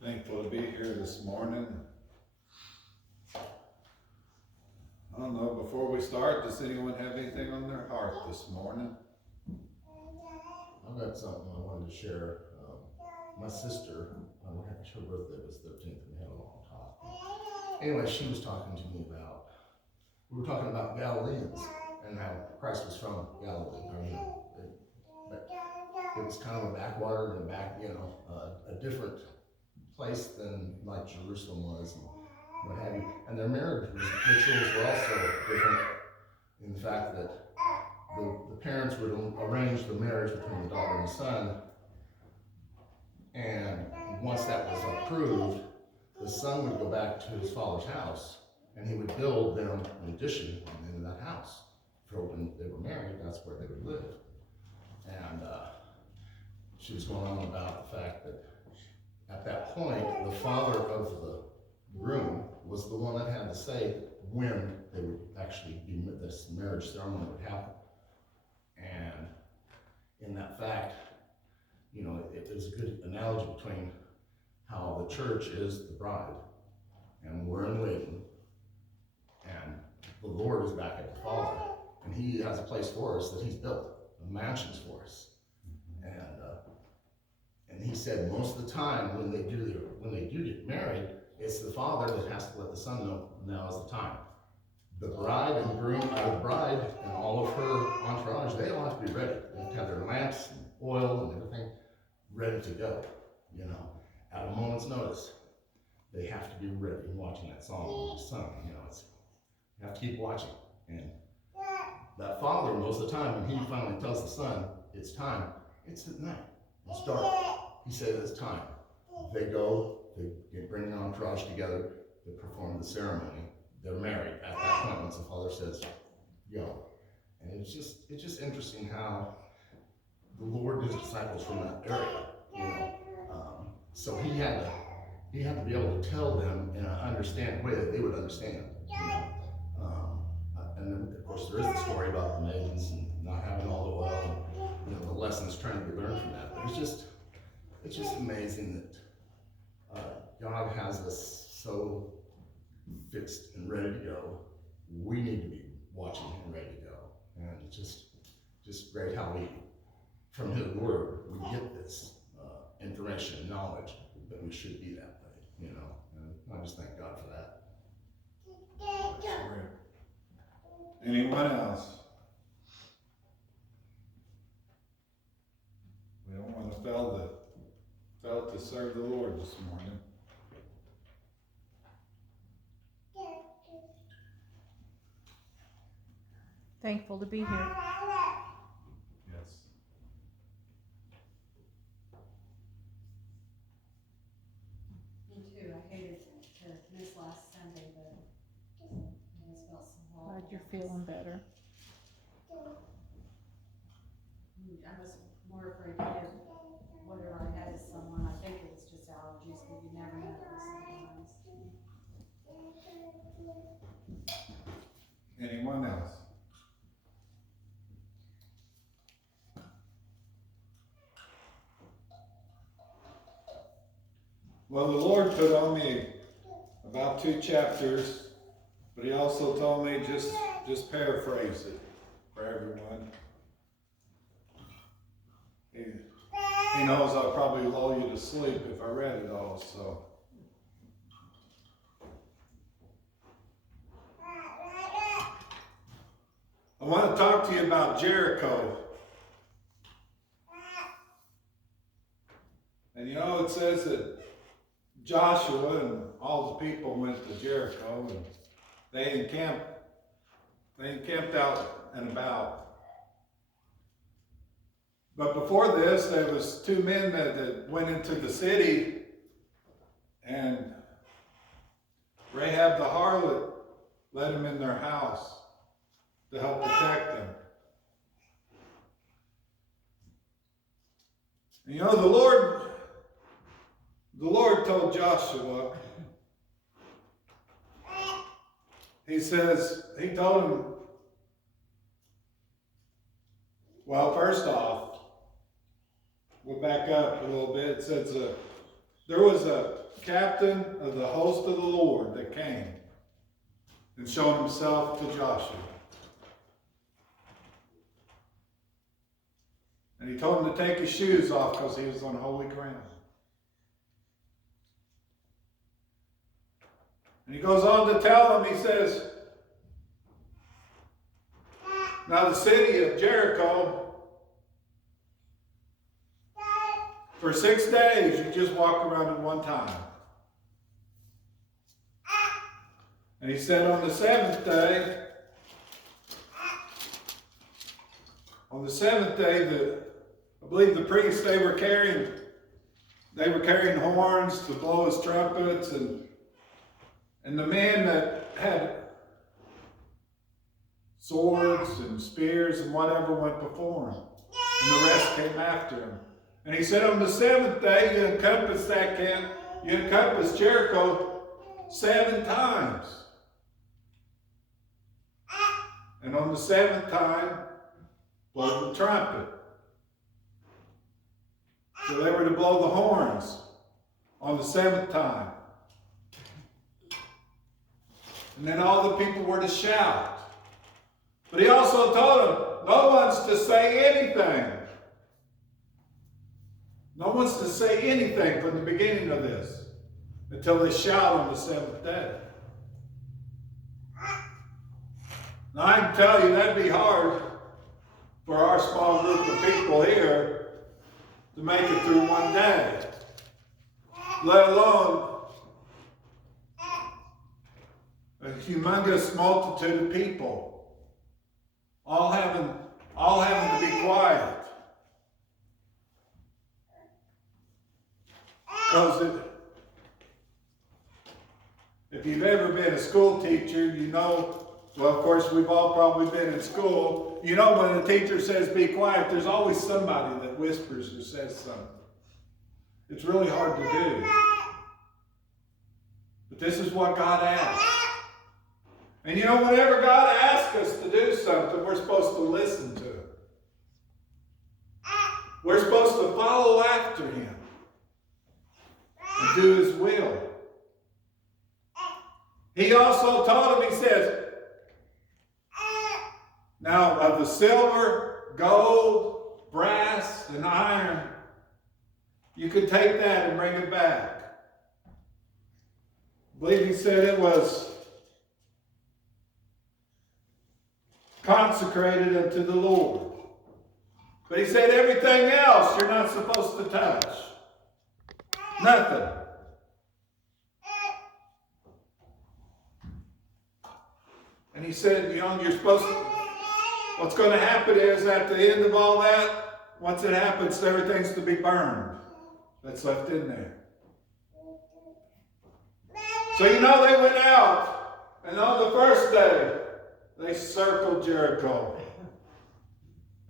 Thankful to be here this morning. I don't know, before we start, does anyone have anything on their heart this morning? I've got something I wanted to share. My sister, her birthday was 13th, and we had a long talk. Anyway, she was talking to me about, we were talking about Galileans and how Christ was from Galilee. But it was kind of a backwater and a different place than like Jerusalem was and what have you. And their marriage rituals were also different in the fact that the parents would arrange the marriage between the daughter and the son, and once that was approved, the son would go back to his father's house and he would build them an addition into that house. For when they were married, that's where they would live. And she was going on about the fact that at that point, the father of the groom was the one that had to say when they would actually be, this marriage ceremony would happen. And in that fact, it is a good analogy between how the church is the bride and we're in waiting, and the Lord is back at the Father, and He has a place for us that He's built, mansions for us. And He said most of the time when they do get married, it's the father that has to let the son know now is the time. The bride and groom, the bride and all of her entourage, they all have to be ready. They have to have their lamps and oil and everything ready to go, at a moment's notice. They have to be ready, watching that song sung, you have to keep watching. And that father, most of the time, when he finally tells the son, it's time, it's at night, it's dark. He said it's time. They go, they bring an entourage together, they perform the ceremony, they're married at that point once the father says, go. And it's just interesting how the Lord knew his disciples from that area, so he had to be able to tell them in an way that they would understand, and then of course there is the story about the maidens and not having all the oil, and the lessons trying to be learned from that. But it's just amazing that God has us so fixed and ready to go. We need to be watching and ready to go. And it's just great how from His Word, we get this information and knowledge that we should be that way, and I just thank God for that. Anyone else? We don't want to fail to serve the Lord this morning. Thankful to be here. Yes. Me too. I hated to miss last Sunday, but I just felt so horrible. Glad you're feeling better. I was more afraid to give whatever I had to someone. I think it was just allergies, but you never know sometimes. Anyone else? Well, the Lord put on me about 2 chapters, but He also told me just paraphrase it for everyone. He knows I'll probably lull you to sleep if I read it all, so. I want to talk to you about Jericho. And it says that Joshua and all the people went to Jericho, and they encamped out and about. But before this, there was 2 men that went into the city, and Rahab the harlot let them in their house to help protect them. And the Lord told Joshua, He told him, well, first off, we'll back up a little bit. It says, there was a captain of the host of the Lord that came and showed himself to Joshua. And he told him to take his shoes off because he was on holy ground. And he goes on to tell him, he says, now the city of Jericho, for 6 days you just walk around at one time. And he said on the seventh day, I believe the priests, they were carrying horns to blow his trumpets, and the men that had swords and spears and whatever went before him, and the rest came after him. And he said on the seventh day you encompass that camp, you encompass Jericho 7 times. And on the 7th time, blow the trumpet. So they were to blow the horns on the 7th time. And then all the people were to shout. But he also told them, no one's to say anything. No one's to say anything from the beginning of this until they shout on the 7th day. Now I can tell you that'd be hard for our small group of people here to make it through one day, let alone a humongous multitude of people, all having to be quiet. Because if you've ever been a school teacher, you know, well, of course, we've all probably been in school. You know, when the teacher says be quiet, there's always somebody that whispers or says something. It's really hard to do. But this is what God asks. And you know, whenever God asks us to do something, we're supposed to listen to Him. We're supposed to follow after Him and do His will. He also told him, he says, now of the silver, gold, brass, and iron, you could take that and bring it back. I believe he said it was consecrated unto the Lord. But he said everything else you're not supposed to touch. Nothing. And he said, you know, you're supposed to, what's going to happen is at the end of all that, once it happens, everything's to be burned that's left in there. So you know they went out, and on the first day, they circled Jericho,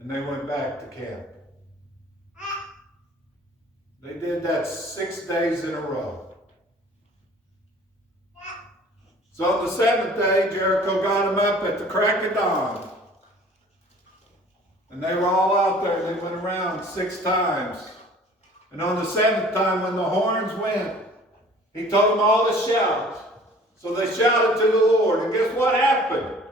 and they went back to camp. They did that 6 days in a row. So on the 7th day, Jericho got them up at the crack of dawn. And they were all out there. They went around 6 times. And on the 7th time, when the horns went, he told them all to shout. So they shouted to the Lord. And guess what happened?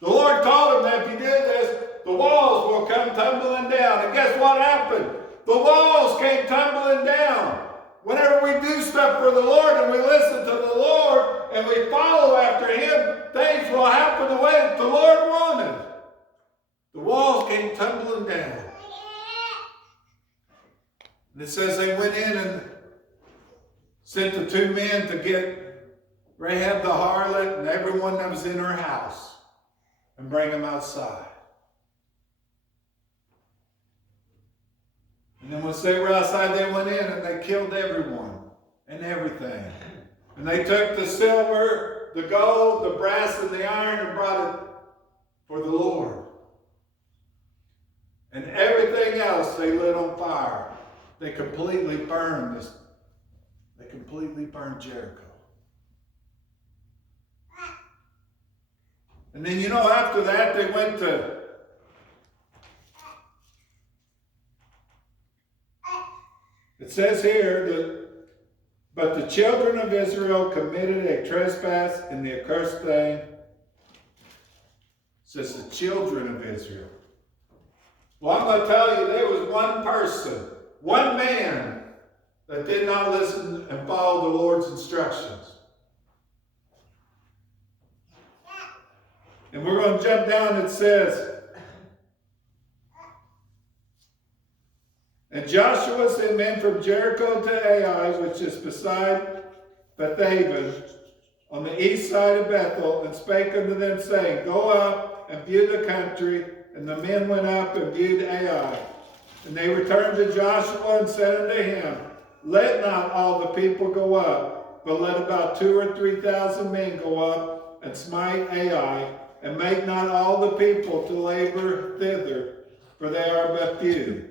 The Lord told them that if you did this, the walls will come tumbling down. And guess what happened? The walls came tumbling down. Whenever we do stuff for the Lord and we listen to the Lord and we follow after Him, things will happen the way that the Lord wanted. The walls came tumbling down. And it says they went in and sent the 2 men to get Rahab the harlot and everyone that was in her house and bring them outside. And then once they were outside, they went in and they killed everyone and everything. And they took the silver, the gold, the brass, and the iron and brought it for the Lord. And everything else they lit on fire. They completely burned this. They completely burned Jericho. And then, you know, after that, they went It says here that, but the children of Israel committed a trespass in the accursed thing. It says the children of Israel. Well, I'm going to tell you, there was one person, one man, that did not listen and follow the Lord's instructions. And we're going to jump down. It says, and Joshua sent men from Jericho to Ai, which is beside Bethaven, on the east side of Bethel, and spake unto them, saying, go up and view the country. And the men went up and viewed Ai. And they returned to Joshua and said unto him, let not all the people go up, but let about 2,000 or 3,000 men go up and smite Ai, and make not all the people to labor thither, for they are but few.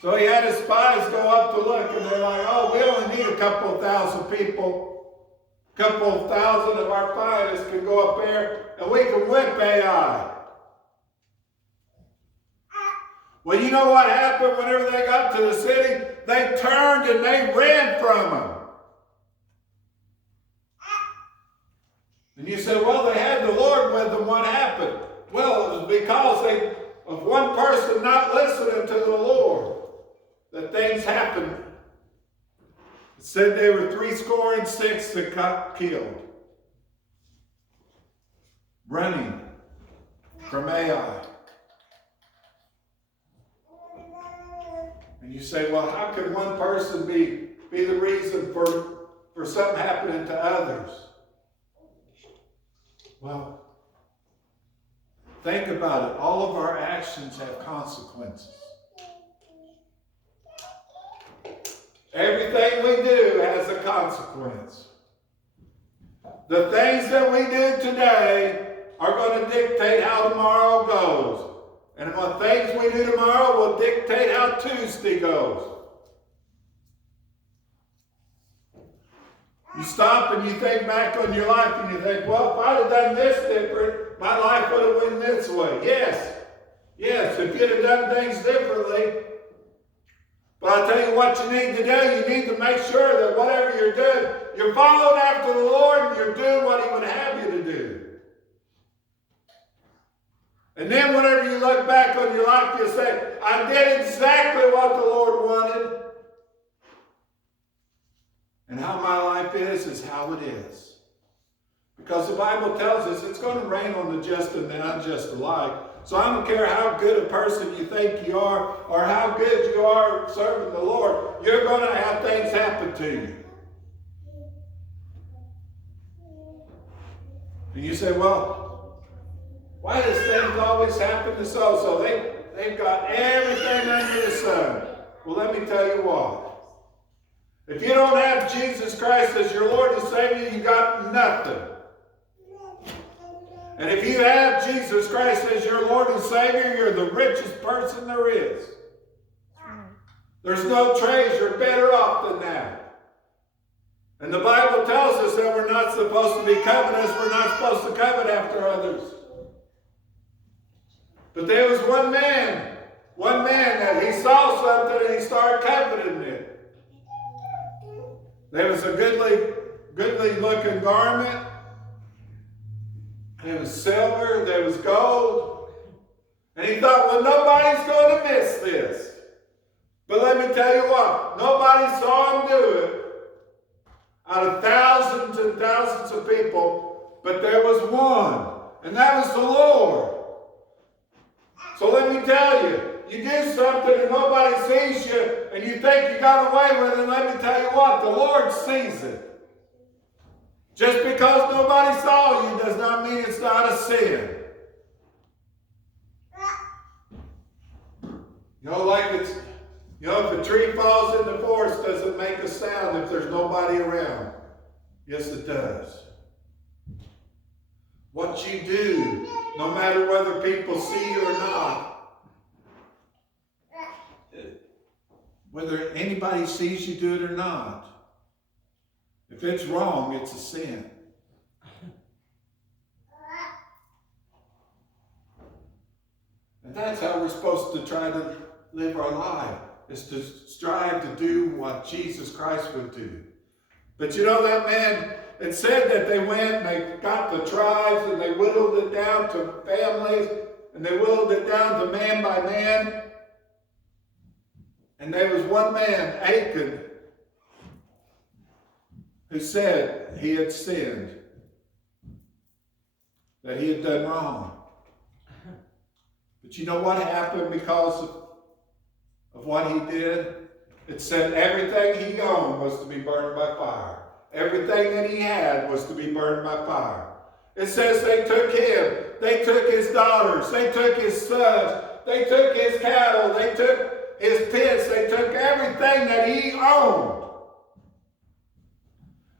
So he had his spies go up to look, and they're like, oh, we only need a couple of thousand people. A couple of thousand of our finest can go up there, and we can whip Ai. Well, you know what happened whenever they got to the city? They turned and they ran from them. And you said, well, they had the Lord with them. What happened? Well, it was because of one person not listening to the Lord that things happened. It said they were 76 that got killed, running from Ai. And you say, well, how can one person be the reason for something happening to others? Well, think about it. All of our actions have consequences. Everything we do has a consequence. The things that we do today are going to dictate how tomorrow goes. And the things we do tomorrow will dictate how Tuesday goes. You stop and you think back on your life and you think, well, if I'd have done this different, my life would have went this way. Yes, if you'd have done things differently. But I'll tell you what you need to do. You need to make sure that whatever you're doing, you're following after the Lord and you're doing what He would have you to do. And then whenever you look back on your life, you'll say, I did exactly what the Lord wanted. And how my life is how it is. Because the Bible tells us it's going to rain on the just and the unjust alike. So I don't care how good a person you think you are or how good you are serving the Lord, you're going to have things happen to you. And you say, well, why does things always happen to so-so? They've got everything under the sun. Well, let me tell you what. If you don't have Jesus Christ as your Lord and Savior, you got nothing. And if you have Jesus Christ as your Lord and Savior, you're the richest person there is. There's no treasure better off than that. And the Bible tells us that we're not supposed to be covetous. We're not supposed to covet after others. But there was one man that he saw something and he started coveting it. There was a goodly looking garment. There was silver, there was gold. And he thought, well, nobody's going to miss this. But let me tell you what, nobody saw him do it. Out of thousands and thousands of people, but there was one, and that was the Lord. So let me tell you, you do something and nobody sees you, and you think you got away with it, let me tell you what, the Lord sees it. Just because nobody saw you does not mean it's not a sin. If a tree falls in the forest, does it make a sound if there's nobody around? Yes, it does. What you do, no matter whether people see you or not, whether anybody sees you do it or not, if it's wrong, it's a sin. And that's how we're supposed to try to live our life, is to strive to do what Jesus Christ would do. But you know, that man, it said that they went and they got the tribes and they whittled it down to families and they whittled it down to man by man. And there was one man, Achan, who said he had sinned, that he had done wrong. But you know what happened because of what he did? It said everything he owned was to be burned by fire. Everything that he had was to be burned by fire. It says they took him, they took his daughters, they took his sons, they took his cattle, they took his pits, they took everything that he owned.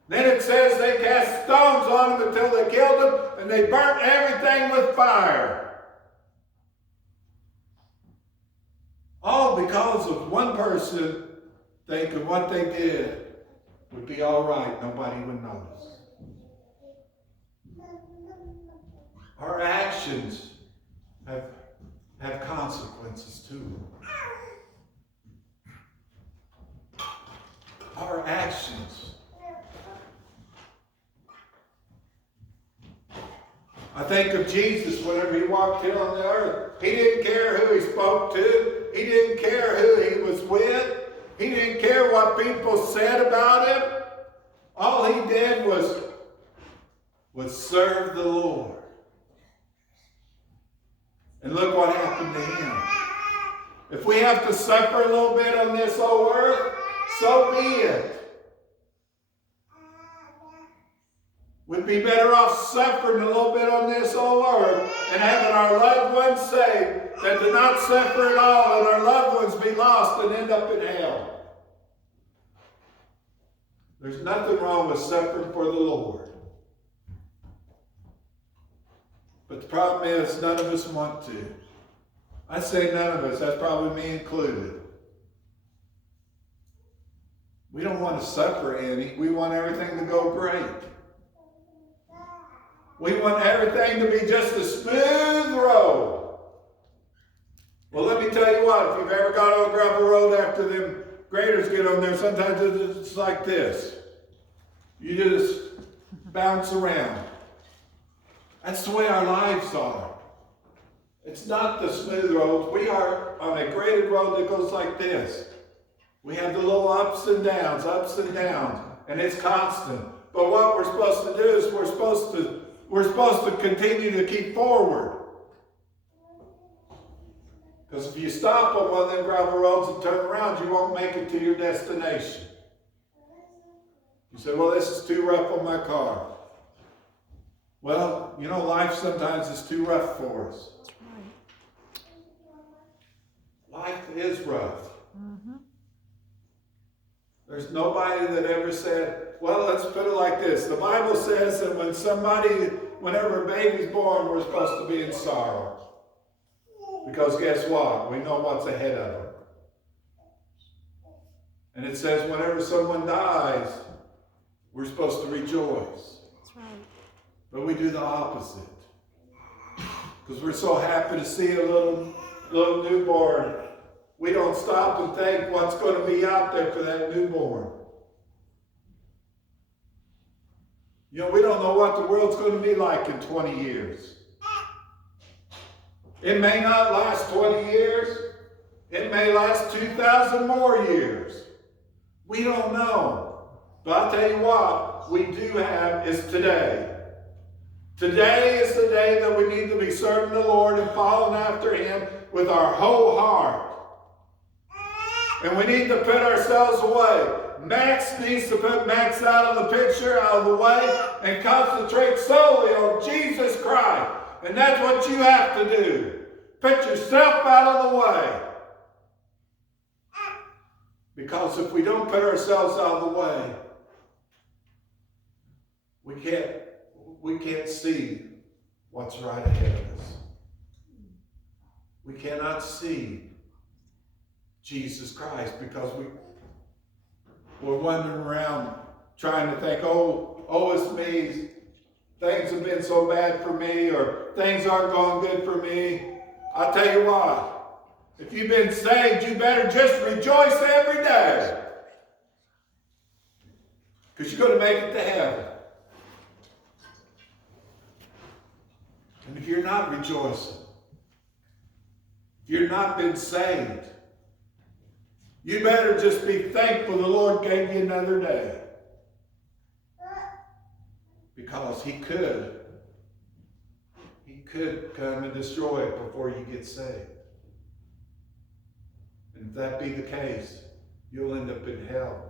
Then it says they cast stones on him until they killed him, and they burnt everything with fire. All because of one person thinking what they did would be all right, nobody would notice. Our actions have consequences too. Our actions. I think of Jesus whenever he walked here on the earth. He didn't care who he spoke to. He didn't care who he was with. He didn't care what people said about him. All he did was serve the Lord. And look what happened to him. If we have to suffer a little bit on this old earth, so be it. We'd be better off suffering a little bit on this old earth and having our loved ones saved than to not suffer at all and our loved ones be lost and end up in hell. There's nothing wrong with suffering for the Lord. But the problem is none of us want to. I say none of us, that's probably me included. We don't want to suffer any. We want everything to go great. We want everything to be just a smooth road. Well, let me tell you what, if you've ever got on a gravel road after them graders get on there, sometimes it's like this. You just bounce around. That's the way our lives are. It's not the smooth roads. We are on a graded road that goes like this. We have the little ups and downs, and it's constant. But what we're supposed to do is we're supposed to continue to keep forward. Because if you stop on one of them gravel roads and turn around, you won't make it to your destination. You say, well, this is too rough on my car. Well, you know, life sometimes is too rough for us. That's right. Life is rough. Mm-hmm. There's nobody that ever said, well, let's put it like this. The Bible says that whenever a baby's born, we're supposed to be in sorrow. Because guess what? We know what's ahead of them. And it says whenever someone dies, we're supposed to rejoice. That's right. But we do the opposite. Because we're so happy to see a little newborn. We don't stop and think what's going to be out there for that newborn. You know, we don't know what the world's going to be like in 20 years. It may not last 20 years. It may last 2,000 more years. We don't know. But I'll tell you what we do have is today. Today is the day that we need to be serving the Lord and following after Him with our whole heart. And we need to put ourselves away. Max needs to put Max out of the picture, out of the way, and concentrate solely on Jesus Christ. And that's what you have to do. Put yourself out of the way. Because if we don't put ourselves out of the way, we can't see what's right ahead of us. We cannot see Jesus Christ because we're wandering around trying to think, oh, it's me. Things have been so bad for me, or things aren't going good for me. I'll tell you what, if you've been saved, you better just rejoice every day. Because you're going to make it to heaven. And if you're not rejoicing, if you've not been saved, you better just be thankful the Lord gave you another day. Because He could come and destroy it before you get saved. And if that be the case, you'll end up in hell.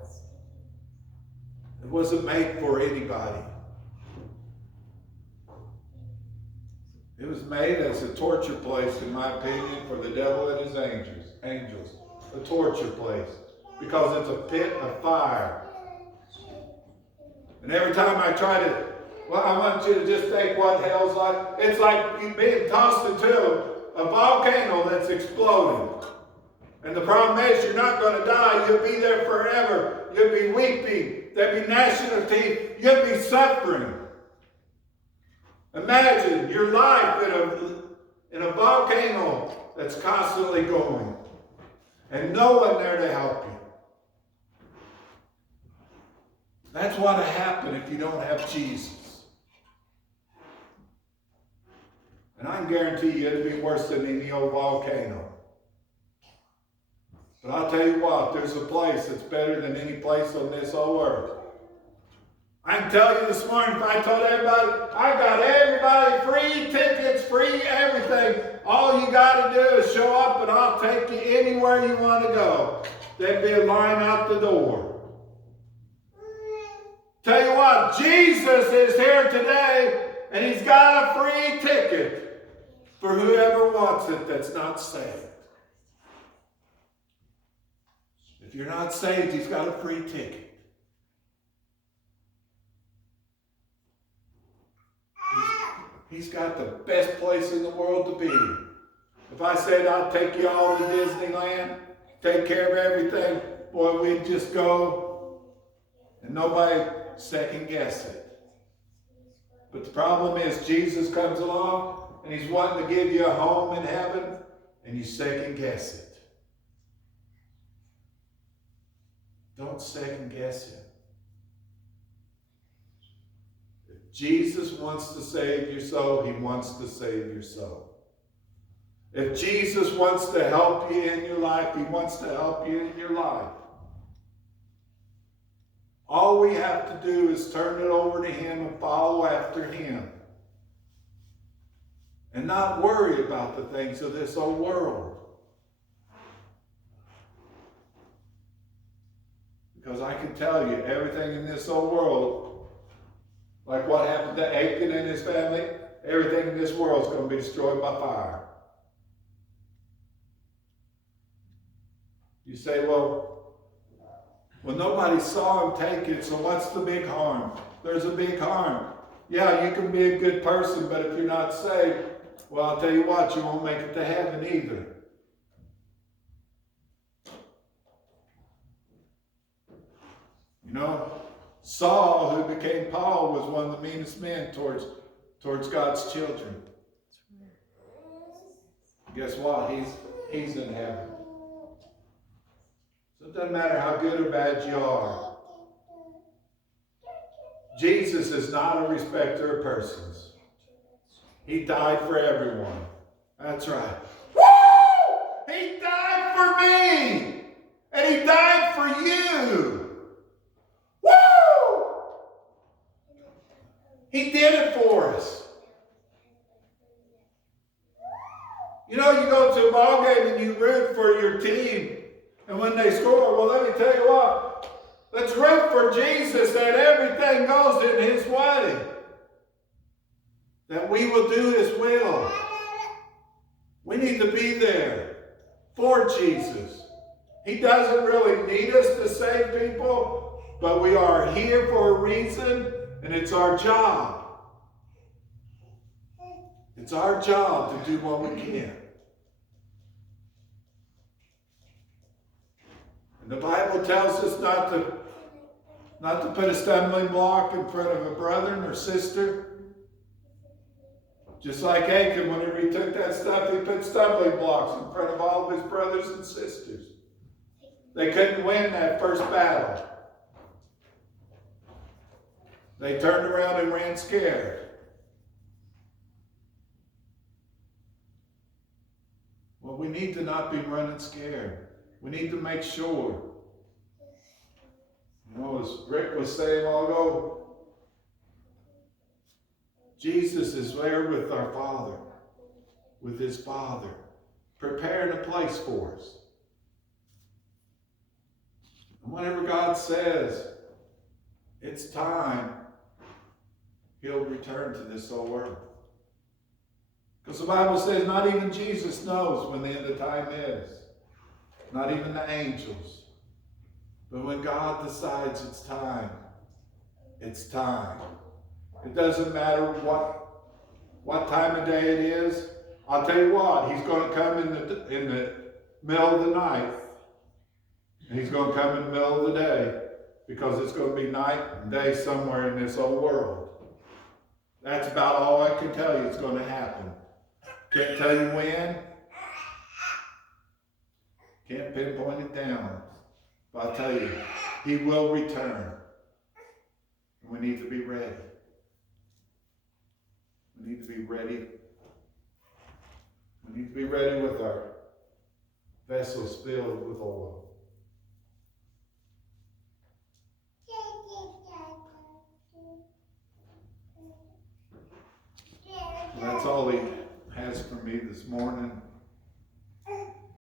It wasn't made for anybody. It was made as a torture place, in my opinion, for the devil and his angels. A torture place. Because it's a pit of fire. And every time I try to, well, I want you to just think what hell's like. It's like you being tossed into a volcano that's exploding. And the problem is you're not going to die. You'll be there forever. You'll be weeping. There'll be gnashing of teeth. You'll be suffering. Imagine your life in a volcano that's constantly going. And no one there to help you. That's what'll happen if you don't have Jesus. And I can guarantee you it'll be worse than any old volcano. But I'll tell you what, there's a place that's better than any place on this whole earth. I can tell you this morning, if I told everybody, I got everybody free tickets, free everything. All you got to do is show up and I'll take you anywhere you want to go. There'd be a line out the door. Tell you what, Jesus is here today and He's got a free ticket for whoever wants it that's not saved. If you're not saved, He's got a free ticket. He's got the best place in the world to be. If I said I'll take you all to Disneyland, take care of everything, boy, we'd just go and nobody second guess it. But the problem is Jesus comes along and He's wanting to give you a home in heaven and you second guess it. Don't second guess Him. If Jesus wants to save your soul, He wants to save your soul. If Jesus wants to help you in your life, He wants to help you in your life. All we have to do is turn it over to Him and follow after Him. And not worry about the things of this old world. Because I can tell you, everything in this old world, like what happened to Achan and his family, everything in this world is going to be destroyed by fire. You say, well, nobody saw him take it, so what's the big harm? There's a big harm. Yeah, you can be a good person, but if you're not saved, well, I'll tell you what, you won't make it to heaven either. You know, Saul, who became Paul, was one of the meanest men towards God's children. Guess what? He's in heaven. So it doesn't matter how good or bad you are. Jesus is not a respecter of persons. He died for everyone. That's right. Woo! He died for me! And He died for you! Woo! He did it for us. You know, you go to a ball game and you root for your team. And when they score, well, let me tell you what. Let's root for Jesus that everything goes in His way. That we will do His will. We need to be there for Jesus. He doesn't really need us to save people, but we are here for a reason, and it's our job. It's our job to do what we can. And the Bible tells us not to put a stumbling block in front of a brother or sister. Just like Achan, whenever he took that stuff, he put stumbling blocks in front of all of his brothers and sisters. They couldn't win that first battle. They turned around and ran scared. Well, we need to not be running scared. We need to make sure. You know, as Rick was saying a while ago, Jesus is there with our Father, with his Father, preparing a place for us. And whenever God says it's time, he'll return to this old earth. Because the Bible says not even Jesus knows when the end of time is. Not even the angels. But when God decides it's time, it's time. It doesn't matter what time of day it is. I'll tell you what, he's going to come in the middle of the night. And he's going to come in the middle of the day. Because it's going to be night and day somewhere in this old world. That's about all I can tell you it's going to happen. Can't tell you when. Can't pinpoint it down. But I'll tell you, he will return. And we need to be ready. We need to be ready. We need to be ready with our vessels filled with oil. That's all he has for me this morning.